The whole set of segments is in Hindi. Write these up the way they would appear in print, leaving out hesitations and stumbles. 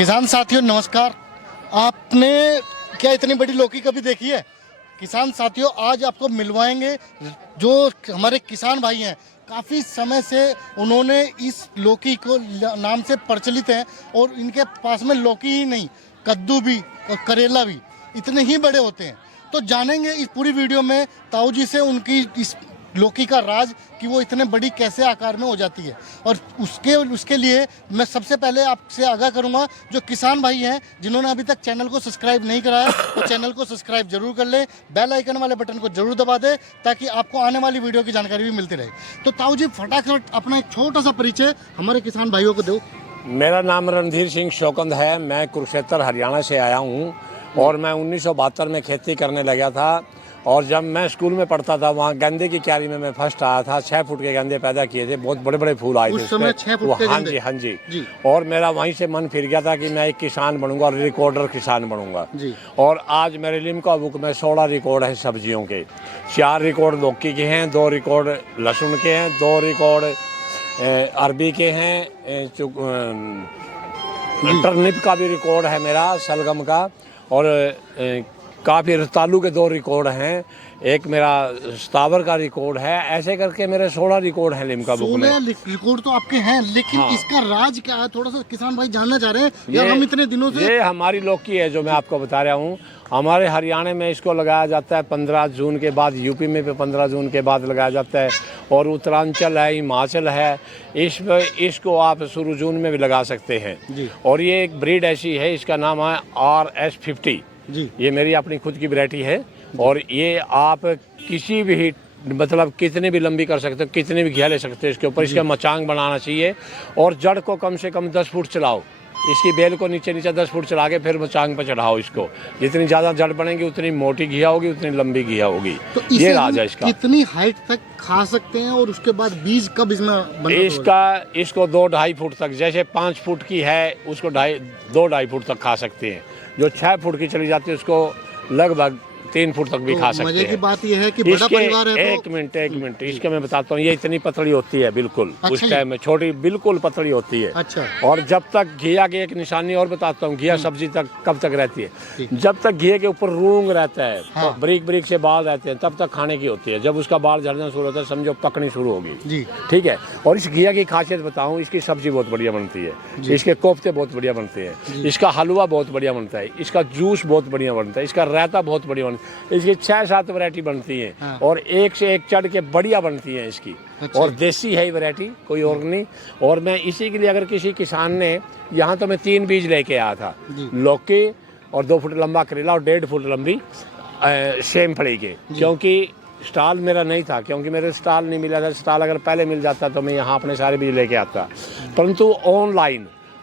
किसान साथियों नमस्कार। आपने क्या इतनी बड़ी लौकी कभी देखी है? किसान साथियों आज आपको मिलवाएंगे जो हमारे किसान भाई हैं, काफ़ी समय से उन्होंने इस लौकी को नाम से प्रचलित हैं और इनके पास में लौकी ही नहीं, कद्दू भी और करेला भी इतने ही बड़े होते हैं। तो जानेंगे इस पूरी वीडियो में ताऊ जी से उनकी इस लौकी का राज कि वो इतने बड़ी कैसे आकार में हो जाती है। और उसके लिए मैं सबसे पहले आपसे आगाह करूंगा जो किसान भाई हैं जिन्होंने अभी तक चैनल को सब्सक्राइब नहीं कराया तो चैनल को सब्सक्राइब जरूर कर लें, बेल आइकन वाले बटन को जरूर दबा दें ताकि आपको आने वाली वीडियो की जानकारी भी मिलती रहे। तो ताऊ जी फटाफट अपना एक छोटा सा परिचय हमारे किसान भाइयों को दो। मेरा नाम रणधीर सिंह शौकंद है। मैं कुरुक्षेत्र हरियाणा से आया हूँ और मैं 1972 में खेती करने लगा था। और जब मैं स्कूल में पढ़ता था वहाँ गेंदे की क्यारी में मैं फर्स्ट आया था। 6 फुट के गेंदे पैदा किए थे, बहुत बड़े बड़े फूल आए थे उस समय 6 फुट के हाँ गेंदे? जी हाँ जी, जी। और मेरा वहीं से मन फिर गया था कि मैं एक किसान बनूंगा और रिकॉर्डर किसान बनूंगा जी। और आज मेरे लिम्का बुक में 16 रिकॉर्ड है सब्जियों के। 4 रिकॉर्ड लौकी के हैं, 2 रिकॉर्ड लहसुन के हैं, 2 रिकॉर्ड अरबी के हैं, टर्निप का भी रिकॉर्ड है मेरा, शलगम का, और काफ़ी रतालू के 2 रिकॉर्ड हैं, एक मेरा स्तावर का रिकॉर्ड है। ऐसे करके मेरे 16 रिकॉर्ड हैं लिम्का बुक में। 16 रिकॉर्ड तो आपके हैं, लेकिन हाँ। इसका राज क्या है थोड़ा सा किसान भाई जानना चाह रहे हैं यार। हम इतने दिनों से ये हमारी लौकी है जो मैं आपको बता रहा हूँ। हमारे हरियाणा में इसको लगाया जाता है 15 जून के बाद, यूपी में भी 15 जून के बाद लगाया जाता है, और उत्तरांचल है, हिमाचल है, इसको आप शुरू जून में भी लगा सकते हैं जी। और ये एक ब्रीड ऐसी है, इसका नाम है RS50 जी। ये मेरी अपनी खुद की वैरायटी है। और ये आप किसी भी मतलब कितनी भी लंबी कर सकते हो, कितनी भी घिया ले सकते हो इसके ऊपर। इसका मचांग बनाना चाहिए और जड़ को कम से कम 10 फुट चलाओ। इसकी बेल को नीचे 10 फुट चला के फिर मचांग पर चढ़ाओ इसको। जितनी ज़्यादा जड़ बनेगी उतनी मोटी घिया होगी, उतनी लंबी घिया होगी। तो ये राज है इसका। कितनी हाइट तक खा सकते हैं और उसके बाद बीज कब इसमें बनता इसको 2-2.5 फुट तक, जैसे 5 फुट की है उसको 2-2.5 फुट तक खा सकते हैं। जो 6 फुट की चली जाती है उसको लगभग 3 फुट तक भी खा सकते हैं। मजे की बात यह है कि बड़ा परिवार है एक मिनट इसके मैं बताता हूँ। ये इतनी पतली होती है बिल्कुल, उस टाइम में छोटी बिल्कुल पतली होती है। अच्छा। और जब तक घिया की एक निशानी और बताता हूँ, घिया सब्जी तक कब तक रहती है, जब तक घिया के ऊपर रूंग रहता है, हाँ। ब्रिक से बाल रहते हैं, तब तक खाने की होती है। जब उसका बाल झड़ना शुरू होता है समझो पकनी शुरू होगी जी। ठीक है। और इस घिया की खासियत बताऊँ, इसकी सब्जी बहुत बढ़िया बनती है, इसके कोफ्ते बहुत बढ़िया बनते हैं, इसका हलवा बहुत बढ़िया बनता है, इसका जूस बहुत बढ़िया बनता है, इसका रायता बहुत बढ़िया बनता है। इसकी 6-7 वैरायटी बनती है। हाँ। और एक से एक चढ़ के बढ़िया बनती है इसकी। अच्छा। और देसी है वैरायटी, कोई और नहीं। और मैं इसी के लिए अगर किसी किसान ने, यहाँ तो मैं 3 बीज लेके आया था, लौकी और 2 फुट लंबा करेला और 1.5 फुट लंबी सेम फली के, क्योंकि स्टॉल मेरा नहीं था, क्योंकि मेरे स्टॉल नहीं मिला था। स्टॉल अगर पहले मिल जाता तो मैं यहाँ अपने सारे बीज लेके आता। परंतु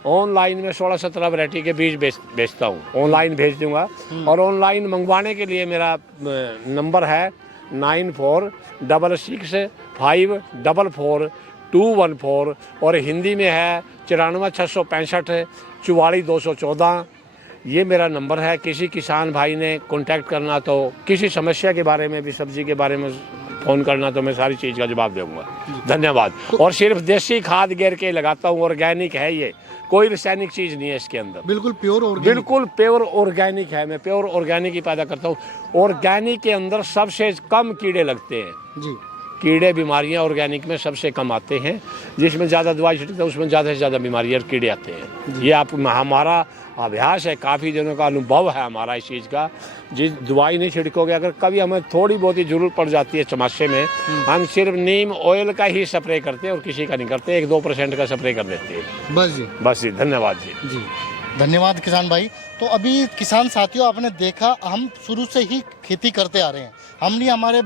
ऑनलाइन में 16-17 वैरायटी के बीज बेचता हूँ, ऑनलाइन भेज दूंगा। और ऑनलाइन मंगवाने के लिए मेरा नंबर है 9466544214 और हिंदी में है 94 665 44 214। ये मेरा नंबर है। किसी किसान भाई ने कांटेक्ट करना तो, किसी समस्या के बारे में भी, सब्जी के बारे में फ़ोन करना तो मैं सारी चीज़ का जवाब दूंगा। धन्यवाद। और सिर्फ देसी खाद गिर के लगाता हूँ, ऑर्गेनिक है ये, कोई रासायनिक चीज़ नहीं है इसके अंदर, बिल्कुल प्योर ऑर्गेनिक है। मैं प्योर ऑर्गेनिक ही पैदा करता हूँ। ऑर्गेनिक के अंदर सबसे कम कीड़े लगते हैं जी। कीड़े बीमारियां ऑर्गेनिक में सबसे कम आते हैं। जिसमें ज़्यादा दवाई छिड़कते हैं उसमें ज़्यादा से ज़्यादा बीमारियां और कीड़े आते हैं। ये हमारा अभ्यास है, काफ़ी दिनों का अनुभव है हमारा इस चीज़ का। जिस दवाई नहीं छिड़कोगे, अगर कभी हमें थोड़ी बहुत ही ज़रूरत पड़ जाती है चमासे में, हम सिर्फ नीम ऑयल का ही स्प्रे करते हैं और किसी का नहीं करते, 1-2% का स्प्रे कर देते हैं बस जी। धन्यवाद जी। धन्यवाद किसान भाई। तो अभी किसान साथियों आपने देखा, हम शुरू से ही खेती करते आ रहे हैं, हमने हमारे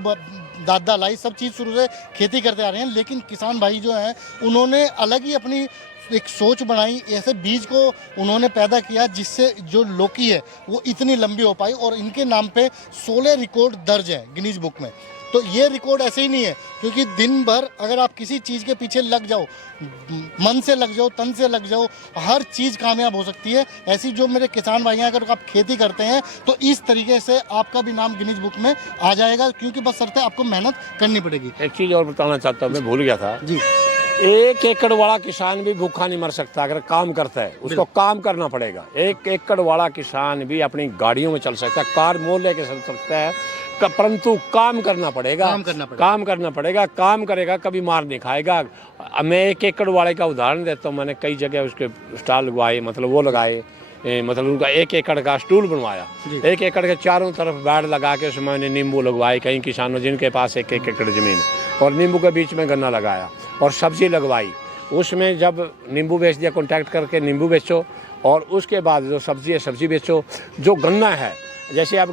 दादा लाई सब चीज़ शुरू से खेती करते आ रहे हैं। लेकिन किसान भाई जो हैं उन्होंने अलग ही अपनी एक सोच बनाई, ऐसे बीज को उन्होंने पैदा किया जिससे जो लौकी है वो इतनी लंबी हो पाई। और इनके नाम पे 16 रिकॉर्ड दर्ज है गिनीज बुक में। तो ये रिकॉर्ड ऐसे ही नहीं है, क्योंकि दिन भर अगर आप किसी चीज़ के पीछे लग जाओ, मन से लग जाओ, तन से लग जाओ, हर चीज़ कामयाब हो सकती है। ऐसी जो मेरे किसान भाई हैं, अगर आप खेती करते हैं तो इस तरीके से आपका भी नाम गिनीज बुक में आ जाएगा, क्योंकि बस शर्त है आपको मेहनत करनी पड़ेगी। एक चीज़ और बताना चाहता हूँ, मैं भूल गया था जी। एक एकड़ वाला किसान भी भूखा नहीं मर सकता अगर काम करता है, उसको काम करना पड़ेगा। एक एकड़ वाला किसान भी अपनी गाड़ियों में चल सकता है, कार मोल लेके चल सकता है, परंतु काम करना पड़ेगा, काम करना पड़ेगा, काम करेगा कभी मार नहीं खाएगा। मैं एक एकड़ वाले का उदाहरण देता हूँ, मैंने कई जगह उसके स्टॉल लगवाए, मतलब वो लगाए, मतलब उनका 1 एकड़ का स्टूल बनवाया, 1 एकड़ के चारों तरफ बेड लगा के उसमें मैंने नींबू लगवाए, कई किसानों जिनके पास 1 एकड़ ज़मीन, और नींबू के बीच में गन्ना लगाया और सब्ज़ी लगवाई। उसमें जब नींबू बेच दिया, कॉन्टैक्ट करके नींबू बेचो, और उसके बाद जो सब्ज़ी है सब्ज़ी बेचो। जो गन्ना है, जैसे अब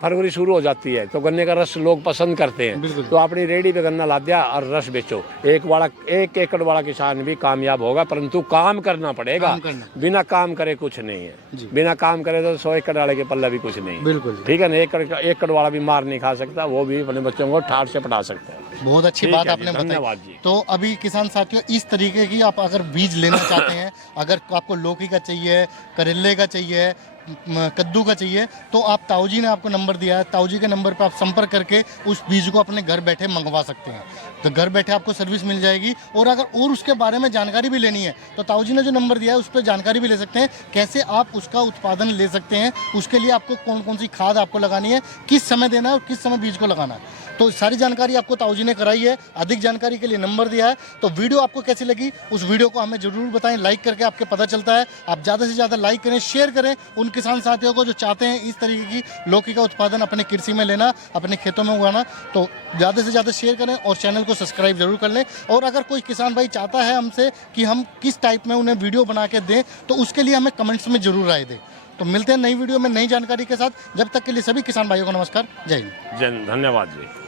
फरवरी शुरू हो जाती है तो गन्ने का रस लोग पसंद करते हैं, तो अपनी रेडी पे गन्ना ला दिया और रस बेचो। 1 एकड़ वाला किसान भी कामयाब होगा, परंतु काम करना पड़ेगा। बिना काम करे कुछ नहीं है, बिना काम करे तो 100 एकड़ वाले के पल्ला भी कुछ नहीं। बिल्कुल ठीक है ना। 1 एकड़ वाला भी मार नहीं खा सकता, वो भी अपने बच्चों को ठाठ से पढ़ा सकता है। बहुत अच्छी बात आपने बताई। तो अभी किसान साथियों, इस तरीके की आप अगर बीज लेना चाहते हैं, अगर आपको लौकी का चाहिए, करेले का चाहिए, कद्दू का चाहिए, तो आप ताऊजी ने आपको नंबर दिया है, ताऊजी के नंबर पर आप संपर्क करके उस बीज को अपने घर बैठे मंगवा सकते हैं। तो घर बैठे आपको सर्विस मिल जाएगी। और अगर और उसके बारे में जानकारी भी लेनी है तो ताऊजी ने जो नंबर दिया है उस पर जानकारी भी ले सकते हैं, कैसे आप उसका उत्पादन ले सकते हैं, उसके लिए आपको कौन कौन सी खाद आपको लगानी है, किस समय देना है और किस समय बीज को लगाना है, तो सारी जानकारी आपको ताऊजी ने कराई है। अधिक जानकारी के लिए नंबर दिया है। तो वीडियो आपको कैसी लगी, उस वीडियो को हमें ज़रूर बताएं, लाइक करके आपके पता चलता है। आप ज़्यादा से ज़्यादा लाइक करें, शेयर करें उन किसान साथियों को जो चाहते हैं इस तरीके की लौकी का उत्पादन अपने कृषि में लेना, अपने खेतों में उगाना। तो ज़्यादा से ज़्यादा शेयर करें और चैनल को सब्सक्राइब जरूर कर लें। और अगर कोई किसान भाई चाहता है हमसे कि हम किस टाइप में उन्हें वीडियो बना के दें, तो उसके लिए हमें कमेंट्स में ज़रूर राय दें। तो मिलते हैं नई वीडियो में नई जानकारी के साथ। जब तक के लिए सभी किसान भाइयों को नमस्कार, जय हिंद। धन्यवाद जी।